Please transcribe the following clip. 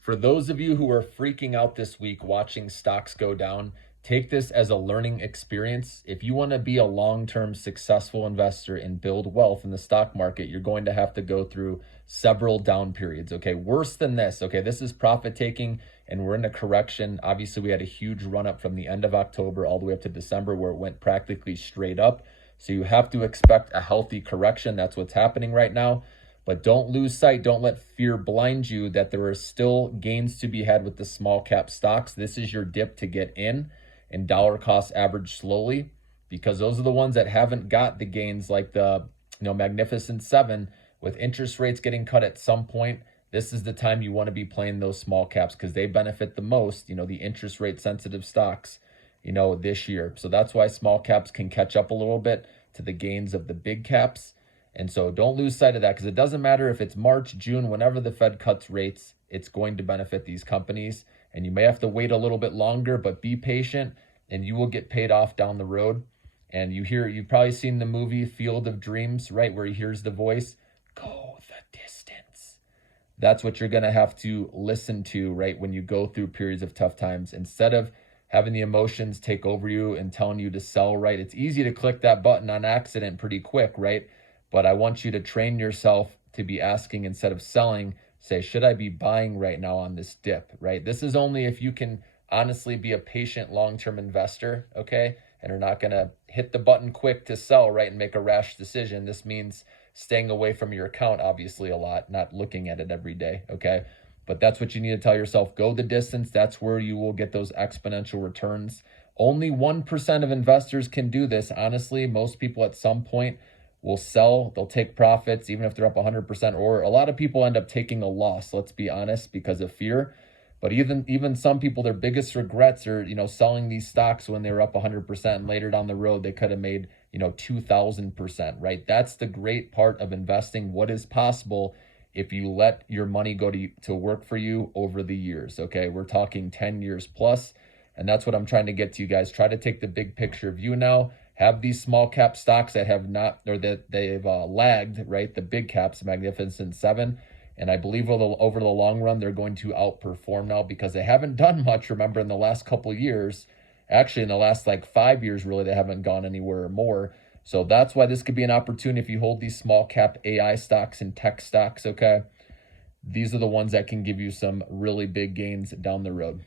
For those of you who are freaking out this week watching stocks go down, take this as a learning experience. If you want to be a long term successful investor and build wealth in the stock market, you're going to have to go through several down periods. Okay, worse than this. Okay, this is profit taking and we're in a correction. Obviously, we had a huge run up from the end of October all the way up to December where it went practically straight up. So you have to expect a healthy correction. That's what's happening right now. But don't lose sight. Don't let fear blind you that there are still gains to be had with the small cap stocks. This is your dip to get in and dollar cost average slowly, because those are the ones that haven't got the gains like the Magnificent Seven. With interest rates getting cut at some point, this is the time you want to be playing those small caps because they benefit the most, the interest rate sensitive stocks, this year. So that's why small caps can catch up a little bit to the gains of the big caps. And so don't lose sight of that, because it doesn't matter if it's March, June, whenever the Fed cuts rates, it's going to benefit these companies. And you may have to wait a little bit longer, but be patient and you will get paid off down the road. And you've probably seen the movie Field of Dreams, right? Where he hears the voice, go the distance. That's what you're going to have to listen to, right? When you go through periods of tough times, instead of having the emotions take over you and telling you to sell, right? It's easy to click that button on accident pretty quick, right? But I want you to train yourself to be asking instead of selling, say, should I be buying right now on this dip, right? This is only if you can honestly be a patient long-term investor, okay? And are not going to hit the button quick to sell, right? And make a rash decision. This means staying away from your account, obviously, a lot, not looking at it every day, okay? But that's what you need to tell yourself. Go the distance. That's where you will get those exponential returns. Only 1% of investors can do this. Honestly, most people at some point will sell, they'll take profits even if they're up 100%, or a lot of people end up taking a loss, let's be honest, because of fear. But even some people, their biggest regrets are, selling these stocks when they were up 100% and later down the road they could have made, 2000%, right? That's the great part of investing, what is possible if you let your money go to work for you over the years, okay? We're talking 10 years plus, and that's what I'm trying to get to you guys. Try to take the big picture view now. Have these small cap stocks that have not, or that they've lagged, right? The big caps, Magnificent Seven. And I believe over the long run, they're going to outperform now because they haven't done much. Remember, in the last couple of years, actually in the last 5 years, really, they haven't gone anywhere more. So that's why this could be an opportunity if you hold these small cap AI stocks and tech stocks, okay? These are the ones that can give you some really big gains down the road.